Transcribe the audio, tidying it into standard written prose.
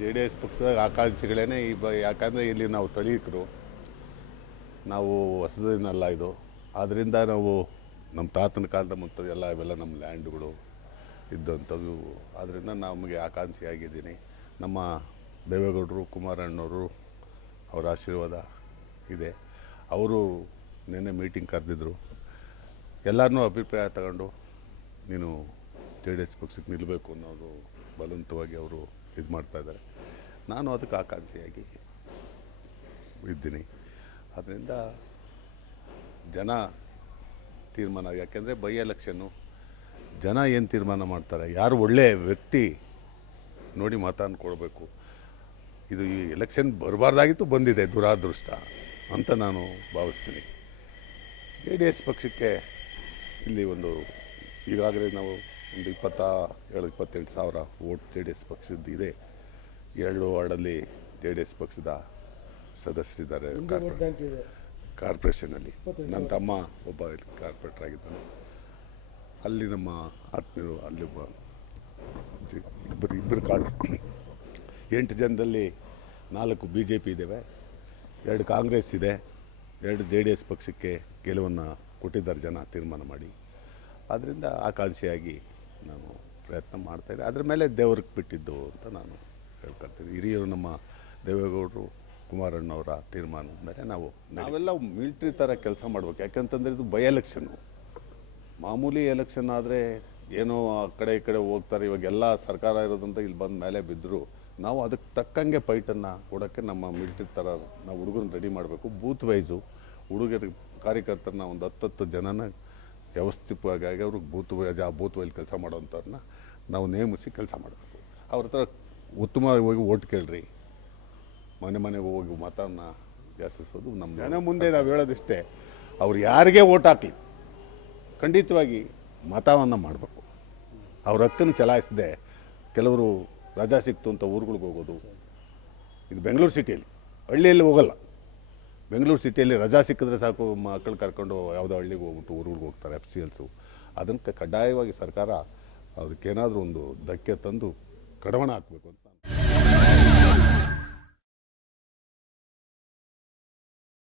J D S ಪಕ್ಷದ ಆಕಾಂಕ್ಷಿಗಳೇ ಯಾಕಂದರೆ ಇಲ್ಲಿ ನಾವು ತಳೀಕರು, ನಾವು ಹೊಸದಿನಲ್ಲ ಇದು. ಆದ್ದರಿಂದ ನಾವು ನಮ್ಮ ತಾತನ ಕಾಲದ ಮತ್ತು ಇವೆಲ್ಲ ನಮ್ಮ ಲ್ಯಾಂಡ್ಗಳು ಇದ್ದಂಥವು. ಆದ್ದರಿಂದ ನಮಗೆ ಆಕಾಂಕ್ಷಿಯಾಗಿದ್ದೀನಿ. ನಮ್ಮ ದೇವೇಗೌಡರು, ಕುಮಾರಣ್ಣವರು ಅವರ ಆಶೀರ್ವಾದ ಇದೆ. ಅವರು ನಿನ್ನೆ ಮೀಟಿಂಗ್ ಕರೆದಿದ್ರು. ಎಲ್ಲರನ್ನೂ ಅಭಿಪ್ರಾಯ ತಗೊಂಡು ನೀನು ಜೆ ಡಿ ಎಸ್ ಪಕ್ಷಕ್ಕೆ ನಿಲ್ಲಬೇಕು ಅನ್ನೋದು ಬಲವಂತವಾಗಿ ಅವರು ಇದು ಮಾಡ್ತಾಯಿದ್ದಾರೆ. ನಾನು ಅದಕ್ಕೆ ಆಕಾಂಕ್ಷಿಯಾಗಿ ಇದ್ದೀನಿ. ಅದರಿಂದ ಜನ ತೀರ್ಮಾನ, ಯಾಕೆಂದರೆ ಬೈ ಎಲೆಕ್ಷನ್ನು ಜನ ಏನು ತೀರ್ಮಾನ ಮಾಡ್ತಾರೆ, ಯಾರು ಒಳ್ಳೆಯ ವ್ಯಕ್ತಿ ನೋಡಿ ಮತನ ಕೊಡಬೇಕು. ಇದು ಈ ಎಲೆಕ್ಷನ್ ಬರಬಾರ್ದಾಗಿತ್ತು, ಬಂದಿದೆ, ದುರಾದೃಷ್ಟ ಅಂತ ನಾನು ಭಾವಿಸ್ತೀನಿ. ಜೆ ಡಿ ಎಸ್ ಪಕ್ಷಕ್ಕೆ ಇಲ್ಲಿ ಈಗಾಗಲೇ ನಾವು ಒಂದು 27-28 ಸಾವಿರ ವೋಟ್ ಜೆ ಡಿ ಎಸ್ ಪಕ್ಷದ್ದು ಇದೆ. 2 ವಾರ್ಡಲ್ಲಿ ಜೆ ಡಿ ಎಸ್ ಪಕ್ಷದ ಸದಸ್ಯರಿದ್ದಾರೆ ಕಾರ್ಪೊರೇಷನಲ್ಲಿ. ನನ್ನ ತಮ್ಮ ಒಬ್ಬ ಕಾರ್ಪೊರೇಟರ್ ಆಗಿದ್ದಾನೆ. ಅಲ್ಲಿ ನಮ್ಮ ಆತ್ಮೀಯರು ಅಲ್ಲಿ ಇಬ್ಬರು 8 ಜನದಲ್ಲಿ 4 ಬಿ ಜೆ ಪಿ ಇದ್ದಾವೆ, 2 ಕಾಂಗ್ರೆಸ್ ಇದೆ, 2 ಜೆ ಡಿ ಎಸ್ ಪಕ್ಷಕ್ಕೆ ಗೆಲುವನ್ನು ಕೊಟ್ಟಿದ್ದಾರೆ ಜನ ತೀರ್ಮಾನ ಮಾಡಿ. ಆದ್ದರಿಂದ ಆಕಾಂಕ್ಷಿಯಾಗಿ ನಾನು ಪ್ರಯತ್ನ ಮಾಡ್ತಾಯಿದ್ದೆ. ಅದ್ರ ಮೇಲೆ ದೇವ್ರಿಗೆ ಬಿಟ್ಟಿದ್ದು ಅಂತ ನಾನು ಹೇಳ್ಕೊಳ್ತೀನಿ. ಹಿರಿಯರು ನಮ್ಮ ದೇವೇಗೌಡರು, ಕುಮಾರಣ್ಣವರ ತೀರ್ಮಾನದ ಮೇಲೆ ನಾವೆಲ್ಲ ಮಿಲಿಟ್ರಿ ಥರ ಕೆಲಸ ಮಾಡ್ಬೇಕು. ಯಾಕಂತಂದರೆ ಇದು ಬೈ ಎಲೆಕ್ಷನ್ನು. ಮಾಮೂಲಿ ಎಲೆಕ್ಷನ್ ಆದರೆ ಏನೋ ಆ ಕಡೆ ಈ ಕಡೆ ಹೋಗ್ತಾರೆ. ಇವಾಗೆಲ್ಲ ಸರ್ಕಾರ ಇರೋದಂತ ಇಲ್ಲಿ ಬಂದ ಮೇಲೆ ಬಿದ್ದರು. ನಾವು ಅದಕ್ಕೆ ತಕ್ಕಂಗೆ ಫೈಟನ್ನು ಕೊಡೋಕ್ಕೆ ನಮ್ಮ ಮಿಲಿಟ್ರಿ ಥರ ನಾವು ಹುಡುಗರನ್ನ ರೆಡಿ ಮಾಡಬೇಕು. ಬೂತ್ ವೈಸು ಹುಡುಗರಿಗೆ ಕಾರ್ಯಕರ್ತರನ್ನ ಒಂದು 10 ಜನನ ವ್ಯವಸ್ಥಿತವಾಗಿ ಅವ್ರಿಗೆ ಬೂತ್ ವೈಲ್ ಕೆಲಸ ಮಾಡೋವಂಥವ್ರನ್ನ ನಾವು ನೇಮಿಸಿ ಕೆಲಸ ಮಾಡಬೇಕು. ಅವ್ರ ಹತ್ರ ಉತ್ತಮವಾಗಿ ಹೋಗಿ ಓಟ್ ಕೇಳ್ರಿ, ಮನೆಗೆ ಹೋಗಿ ಮತವನ್ನು ಜಾಸ್ತಿಸೋದು ನಮ್ಮ ಜನ ಮುಂದೆ ನಾವು ಹೇಳೋದಿಷ್ಟೇ. ಅವ್ರು ಯಾರಿಗೆ ಓಟ್ ಹಾಕಲಿ ಖಂಡಿತವಾಗಿ ಮತವನ್ನು ಮಾಡಬೇಕು. ಅವ್ರ ಹಕ್ಕನ್ನು ಚಲಾಯಿಸದೆ ಕೆಲವರು ರಜಾ ಸಿಕ್ತು ಅಂತ ಊರುಗಳಿಗೆ ಹೋಗೋದು. ಇದು ಬೆಂಗಳೂರು ಸಿಟಿಯಲ್ಲಿ, ಹಳ್ಳಿಯಲ್ಲಿ ಹೋಗಲ್ಲ. ಬೆಂಗಳೂರು ಸಿಟಿಯಲ್ಲಿ ರಜಾ ಸಿಕ್ಕಿದ್ರೆ ಸಾಕು, ಮಕ್ಕಳು ಕರ್ಕೊಂಡು ಯಾವುದೋ ಹಳ್ಳಿಗೆ ಹೋಗ್ಬಿಟ್ಟು ಊರುಗಳಿಗೆ ಹೋಗ್ತಾರೆ, FCLs. ಅದನ್ನು ಕಡ್ಡಾಯವಾಗಿ ಸರ್ಕಾರ ಅದಕ್ಕೇನಾದರೂ ಒಂದು ಧಕ್ಕೆ ತಂದು ಕಡಿವಾಣ ಹಾಕಬೇಕು ಅಂತ